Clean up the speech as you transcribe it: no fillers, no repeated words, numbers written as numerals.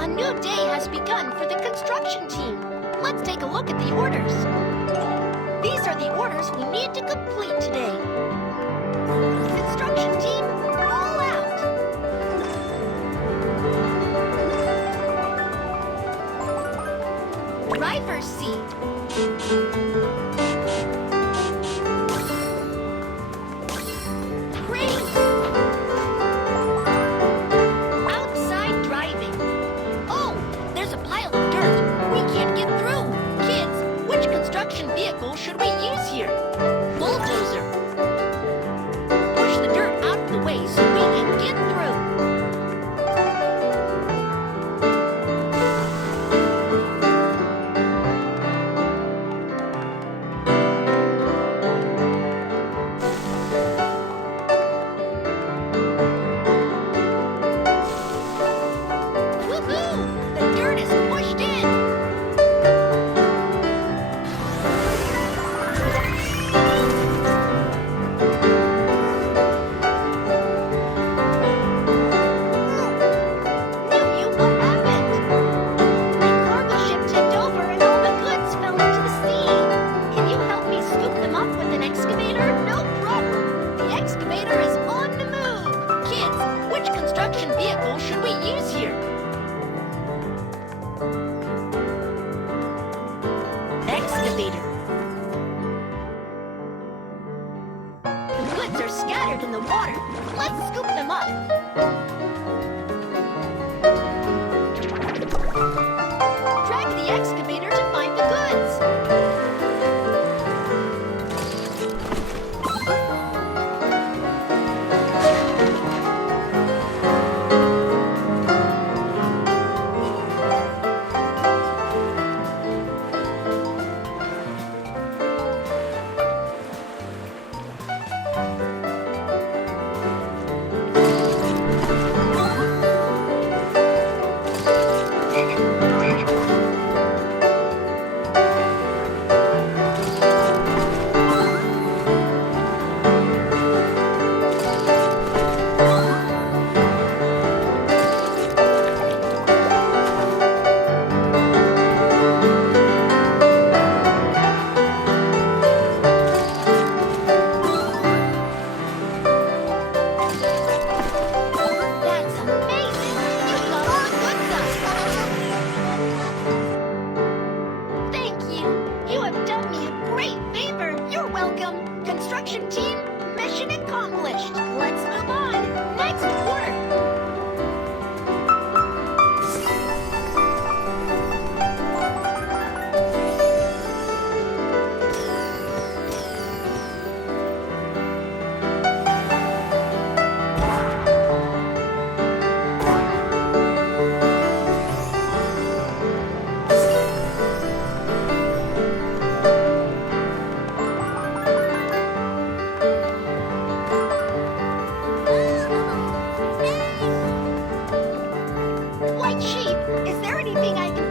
A new day has begun for the construction team. Let's take a look at the orders. These are the orders we need to complete today. Construction team, roll out! Driver's seat. Crane. Outside driving. Oh, there's a pile of dirt. We can't get through. Kids, which construction vehicle should we use here? Bulldozer. Push the dirt out of the way so we can get through. Woohoo! The dirt is pushed in. Nephew, what happened? My cargo ship tipped over and all the goods fell into the sea. Can you help me scoop them up with an excavator? No problem. The excavator is on the move. Kids, which construction vehicle should we use here? Excavator. The goods are scattered in the water. Let's scoop them up. Drag the excavator to find the goods. That's amazing! You got all the goods up! Thank you! You have done me a great favor! You're welcome! Construction team, mission accomplished! Let's move on! Next order! White sheep, is there anything I can